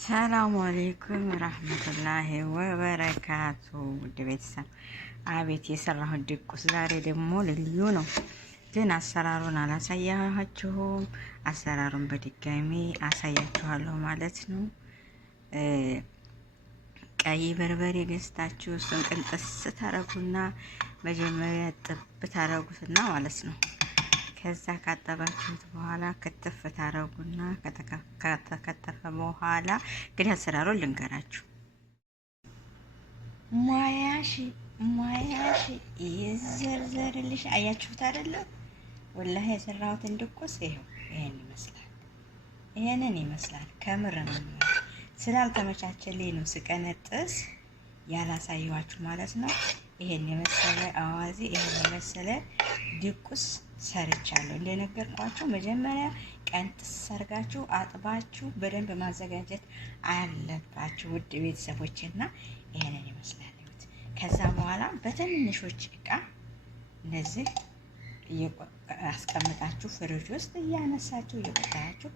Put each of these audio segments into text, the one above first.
ሰላሙ አሌይኩም ረህመቱላሂ ወበረካቱ። ውድ ቤተሰብ አቤት የሰራሁት ድቁስ ዛሬ ደግሞ ልዩ ነው፣ ግን አሰራሩን አላሳያችሁም። አሰራሩን በድጋሚ አሳያችኋለሁ ማለት ነው። ቀይ በርበሬ ገዝታችሁ እሱን ቅንጥስ ታረጉና መጀመሪያ ጥብ ታረጉትና ማለት ነው። ከዛ ካጠባችሁት በኋላ ክትፍ ታረጉና ከተከተፈ በኋላ እንግዲህ አሰራሩን ልንገራችሁ። ሙያሽ ይዘርዘርልሽ። አያችሁት አይደለም? ወላሂ የሰራሁትን ድቁስ ይሄው ይሄንን ይመስላል። ከምር ነው ስላልተመቻቸልኝ ነው ስቀነጥስ ያላሳየኋችሁ ማለት ነው። ይሄን የመሰለ አዋዜ ይሄን የመሰለ ድቁስ ሰርቻለሁ። እንደነገርኳችሁ መጀመሪያ ቀንጥስ ሰርጋችሁ አጥባችሁ በደንብ ማዘጋጀት አለባችሁ ውድ ቤተሰቦችና ይሄንን ይመስላል። ከዛ በኋላ በትንንሾች እቃ እነዚህ አስቀምጣችሁ ፍሪጅ ውስጥ እያነሳችሁ እየቆጠራችሁ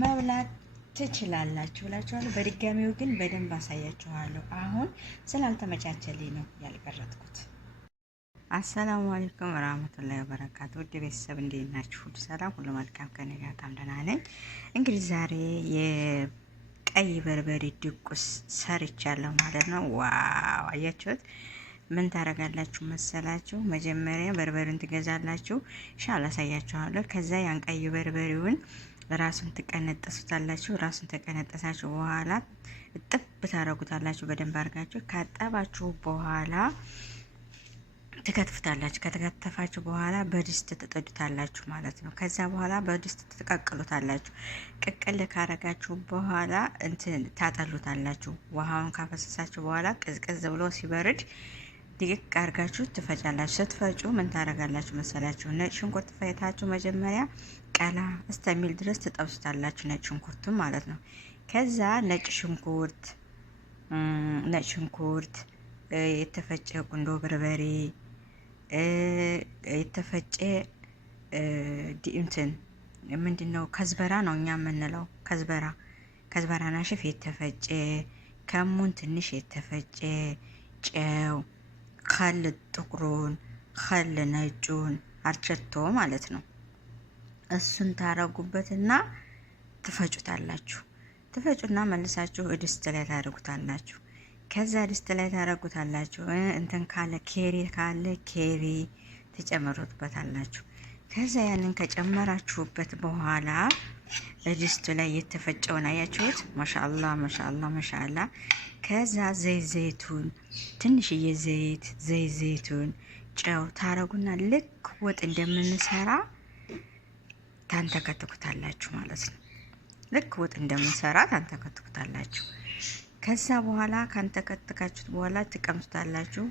መብላት ትችላላችሁ እላችኋለሁ። በድጋሚው ግን በደንብ አሳያችኋለሁ። አሁን ስላልተመቻቸልኝ ነው ያልቀረጥኩት። አሰላሙ አለይኩም ወራህመቱላሂ ወበረካቱ። ውድ ቤተሰብ እንዴት ናችሁ? ሁሉ ሰላም፣ ሁሉ መልካም፣ ከኔ ጋር በጣም ደህና ነኝ። እንግዲህ ዛሬ የቀይ በርበሬ ድቁስ ሰርቻለሁ ማለት ነው። ዋው! አያችሁት? ምን ታረጋላችሁ መሰላችሁ? መጀመሪያ በርበሬውን ትገዛላችሁ። ኢንሻአላህ አሳያችኋለሁ። ከዛ ያን ቀይ በርበሬውን ራሱን ትቀነጥሱታላችሁ። ራሱን ተቀነጠሳችሁ በኋላ እጥብ ታረጉታላችሁ በደንብ አድርጋችሁ። ካጠባችሁ በኋላ ትከትፍታላችሁ። ከተከተፋችሁ በኋላ በድስት ትጥዱታላችሁ ማለት ነው። ከዛ በኋላ በድስት ትቀቅሉታላችሁ። ቅቅል ካረጋችሁ በኋላ እንትን ታጠሉታላችሁ። ውሃውን ካፈሰሳችሁ በኋላ ቅዝቅዝ ብሎ ሲበርድ ድቅቅ አርጋችሁ ትፈጫላችሁ። ስትፈጩ ምን ታረጋላችሁ መሰላችሁ? ነጭ ሽንኩርት ፈይታችሁ መጀመሪያ ቀላ እስከሚል ድረስ ትጠብሱታላችሁ፣ ነጭ ሽንኩርቱን ማለት ነው። ከዛ ነጭ ሽንኩርት የተፈጨ ቁንዶ በርበሬ የተፈጨ እንትን ምንድነው ከዝበራ ነው እኛ የምንለው፣ ከዝበራ ናሽፍ የተፈጨ ከሙን ትንሽ የተፈጨ ጨው፣ ከል ጥቁሩን፣ ከል ነጩን፣ አርቸቶ ማለት ነው። እሱን ታረጉበትና ትፈጩታላችሁ። ትፈጩና መልሳችሁ ድስት ላይ ታረጉታላችሁ። ከዛ ድስት ላይ ታረጉታላችሁ። እንትን ካለ ኬሪ ትጨምሩበታላችሁ። ከዛ ያንን ከጨመራችሁበት በኋላ ድስቱ ላይ የተፈጨውን አያችሁት? ማሻአላ። ከዛ ዘይቱን ትንሽዬ ዘይቱን ጨው ታረጉና ልክ ወጥ እንደምንሰራ ታንተከትኩታላችሁ ማለት ነው። ልክ ወጥ እንደምንሰራ ታንተከትኩታላችሁ። ከዛ በኋላ ካንተከተካችሁት በኋላ ትቀምሱታላችሁ።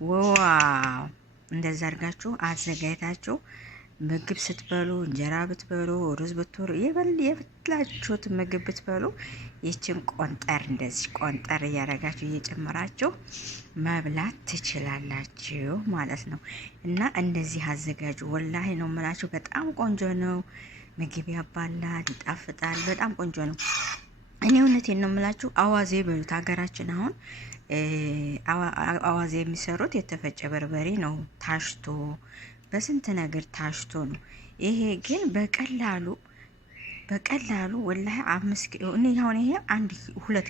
ዋው! እንደዛ አድርጋችሁ አዘጋጅታችሁ ምግብ ስትበሉ፣ እንጀራ ብትበሉ፣ ሩዝ ብትበሉ፣ የበላችሁት ምግብ ብትበሉ ይችን ቆንጠር እንደዚህ ቆንጠር እያደረጋችሁ እየጨመራችሁ መብላት ትችላላችሁ ማለት ነው። እና እንደዚህ አዘጋጁ። ወላሂ ነው የምላችሁ፣ በጣም ቆንጆ ነው። ምግብ ያባላል፣ ይጣፍጣል። በጣም ቆንጆ ነው። እኔ እውነቴን ነው የምላችሁ። አዋዜ በሉት ሀገራችን። አሁን አዋዜ የሚሰሩት የተፈጨ በርበሬ ነው፣ ታሽቶ በስንት ነገር ታሽቶ ነው። ይሄ ግን በቀላሉ ወላሂ 5 ኪሎ እኔ አሁን ይሄ 2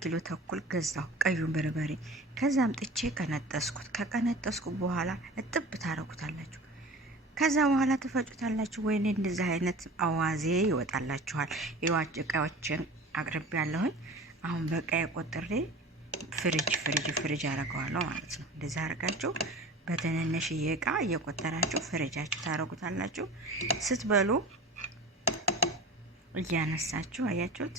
ኪሎ ተኩል ገዛሁ ቀዩን በርበሬ። ከዛም ጥቼ ከቀነጠስኩ በኋላ እጥብ ታረጉታላችሁ። ከዛ በኋላ ትፈጩታላችሁ። ወይኔ እንደዚህ አይነት አዋዜ ይወጣላችኋል። የዋጭ እቃዎችን አቅርቤ ያለሁኝ አሁን በቃ ቆጥሬ ፍሪጅ አረገዋለሁ ማለት ነው። እንደዚህ አረጋችሁ በትንንሽ እቃ እየቆጠራችሁ ፍሪጃችሁ ታረጉታላችሁ። ስትበሉ እያነሳችሁ አያችሁት?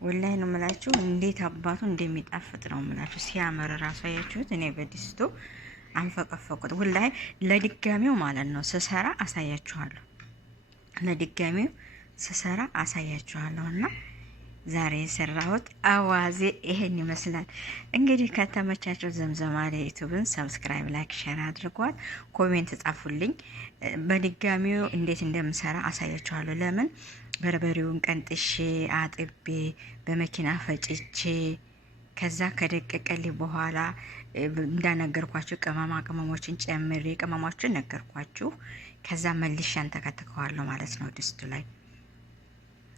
ወላሂ ነው የምላችሁ እንዴት አባቱ እንደሚጣፍጥ ነው የምላችሁ። ሲያምር ራሱ አያችሁት? እኔ በድስቱ አንፈቀፈቁት። ወላሂ ለድጋሚው ማለት ነው ስሰራ አሳያችኋለሁ። እና ዛሬ የሰራሁት አዋዜ ይሄን ይመስላል። እንግዲህ ከተመቻቸው ዘምዘማ ዩቲዩብን ሰብስክራይብ፣ ላይክ፣ ሼር አድርጓል። ኮሜንት ጻፉልኝ። በድጋሚው እንዴት እንደምሰራ አሳያችኋለሁ። ለምን በርበሬውን ቀንጥሼ አጥቤ በመኪና ፈጭቼ ከዛ ከደቀቀልኝ በኋላ እንዳነገርኳችሁ ቅመማ ቅመሞችን ጨምሬ ቅመሞችን ነገርኳችሁ። ከዛ መልሼ አንተከትከዋለሁ ማለት ነው ድስቱ ላይ።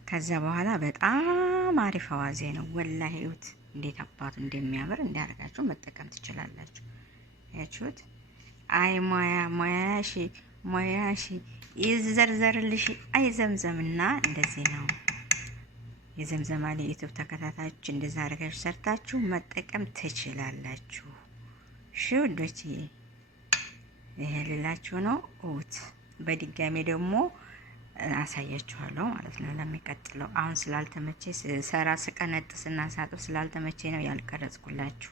ከዛ በኋላ በጣም አሪፍ አዋዜ ነው ወላሂ። እዩት እንዴት አባቱ እንደሚያምር እንዲያደርጋችሁ መጠቀም ትችላላችሁ። ያችሁት አይ ሞያሺ ይዘርዘርልሽ አይ ዘምዘምና እንደዚህ ነው። የዘምዘማ ዩቲዩብ ተከታታዮች እንደዛ አድርጋችሁ ሰርታችሁ መጠቀም ትችላላችሁ። ውዶች ይሄ ልላችሁ ነው። እውት በድጋሚ ደግሞ አሳያችኋለሁ ማለት ነው ለሚቀጥለው። አሁን ስላልተመቼ ሰራ ስቀነጥስና ሳጥብ ስላልተመቼ ነው ያልቀረጽኩላችሁ።